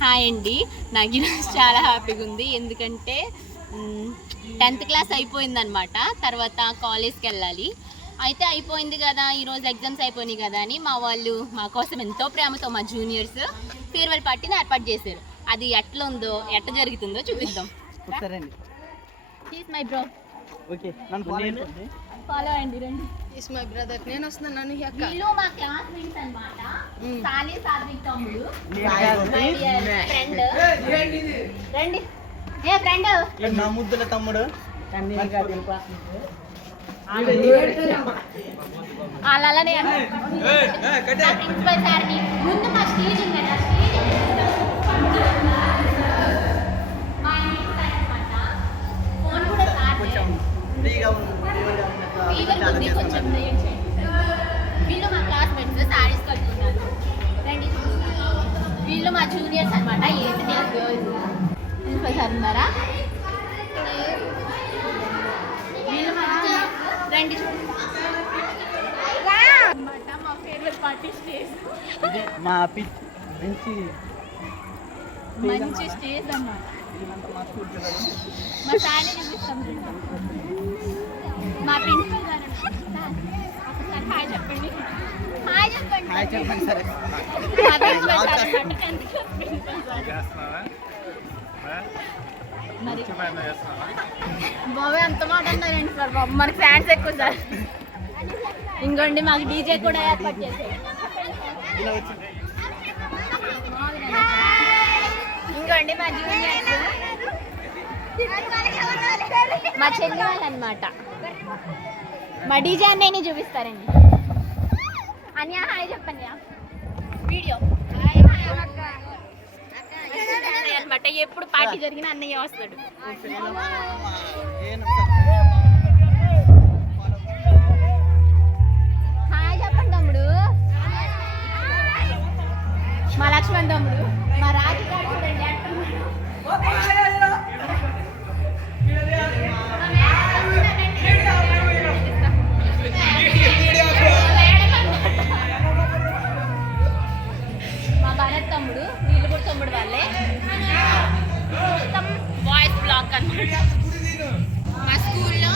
Hi అండి, నాకు ఈరోజు చాలా హ్యాపీగా ఉంది. ఎందుకంటే 10th క్లాస్ అయిపోయిందనమాట. తర్వాత కాలేజ్కి వెళ్ళాలి. అయితే అయిపోయింది కదా, ఈరోజు ఎగ్జామ్స్ అయిపోయినాయి కదా అని మా వాళ్ళు మా కోసం ఎంతో ప్రేమతో మా జూనియర్స్ ఫేర్వెల్ పార్టీని ఏర్పాటు చేశారు. అది ఎట్లా ఉందో ఎట్లా జరుగుతుందో చూపిద్దాం. My bro. ఓకే, ఫాలో అండి, రండి. Is my brother. నేను వస్తున్నాను. వీళ్ళు మా క్లాస్మేట్స్ అన్నమాట. సాలి సాత్విక్ తమ్ముడు, ఫ్రెండ్. రండి ఏ ఫ్రెండ్, నా ముద్దుల తమ్ముడు. అలానే ప్రిన్సిపల్ సార్ని ముందు మా స్టేజ్ ఉంది కదా, మా ఇంటి అనమాట. ఫోన్ కూడా కొంచెం వీళ్ళు మా క్లాస్మేట్స్ సారీస్ కట్టుకున్నారు. రండి, వీళ్ళు మా జూనియర్స్ అనమాట. 8th class girls. Principal sir ఉన్నారా? వీళ్ళు మా రండి అనమాట. మా ఫేర్వెల్ పార్టీ స్టేజ్, మంచి స్టేజ్ అన్నమాట. మా సారీ చూపిస్తాం. మా ప్రిన్సిపల్ గారు ఒకసారి హాయ్ చెప్పండి. హాయ్ చెప్పండి. హాయ్ చెప్పండి. సరే, మా ప్రిన్సిపల్ సార్ అన్నమాట. 10th class principal sir. మరి బాబాయ్ అంత మాట అన్నారండి సార్. బాబు మనకి ఫ్యాన్స్ ఎక్కువ సార్. ఇంకోండి మాకు డీజే కూడా ఏర్పాటు చేశారు. ఇంకోండి మా జూనియర్స్, మా చెల్లి వాళ్ళు అనమాట. మా డీజే అన్నయ్యని చూపిస్తారండి. అన్యా హాయ్ చెప్పండి. వీడియో అనమాట. ఎప్పుడు పార్టీ జరిగినా అన్నయ్య వస్తాడు. హాయ్ చెప్పండి తమ్ముడు. మా లక్ష్మణ్ తమ్ముడు, మా రాజు గారు చూడండి. మా భరత్ తమ్ముడు, వీళ్ళు కూడా తమ్ముడు వాళ్ళే. వాయిస్ బ్లాక్ అన్నమాట. మా స్కూల్లో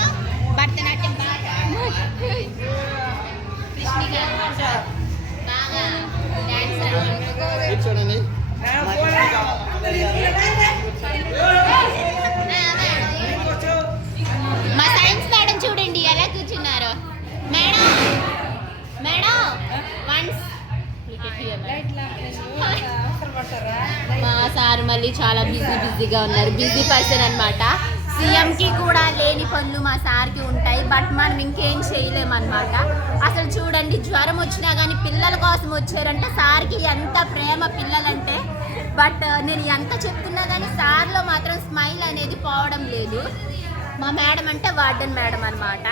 భరతనాట్యం బాగా కృష్ణి గారు బాగా డాన్స్ చూడండి. మా సైన్స్ మేడం చూడండి ఎలా కూర్చున్నారు. Madam madam once. మా సార్ మళ్ళీ చాలా బిజీగా ఉన్నారు. బిజీ పర్సన్ అనమాట. సీఎంకి కూడా లేని పనులు మా సార్కి ఉంటాయి. బట్ మనం ఇంకేం చేయలేమన్నమాట. అసలు చూడండి, జ్వరం వచ్చినా కానీ పిల్లల కోసం వచ్చారంటే సార్కి ఎంత ప్రేమ పిల్లలంటే. బట్ నేను ఎంత చెప్తున్నా కానీ సార్లో మాత్రం స్మైల్ అనేది పోవడం లేదు. మా మేడం అంటే వార్డెన్ మేడం అనమాట.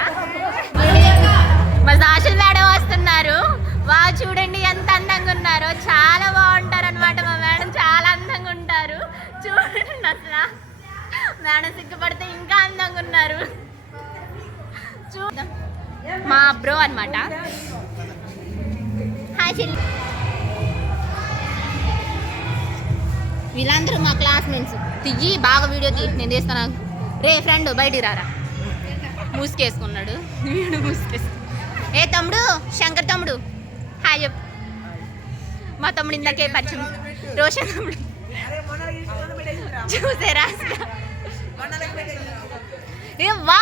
మా సాషల్ మేడం వస్తున్నారు. చూడండి ఎంత అందంగా ఉన్నారో. చాలా బాగుంటారు అనమాట. మా మేడం చాలా అందంగా ఉంటారు. చూడండి అసలు మేడం సిగ్గుపడితే ఇంకా అందంగా ఉన్నారు. చూద్దాం. మా బ్రో అనమాట. హాయ్ చెల్లి. వీళ్ళందరూ మా క్లాస్మేట్స్. తియ్యి బాగా వీడియో నేను తీస్తాను. రే ఫ్రెండ్ బయటికి రారా. మూసుకేసుకున్నాడు వీడు. ఏ తమ్ముడు, శంకర్ తమ్ముడు హాయ్ చెప్పు. మా తమ్ముడు ఇందాకే పరిచయం, రోషన్ తమ్ముడు. చూసారా? వా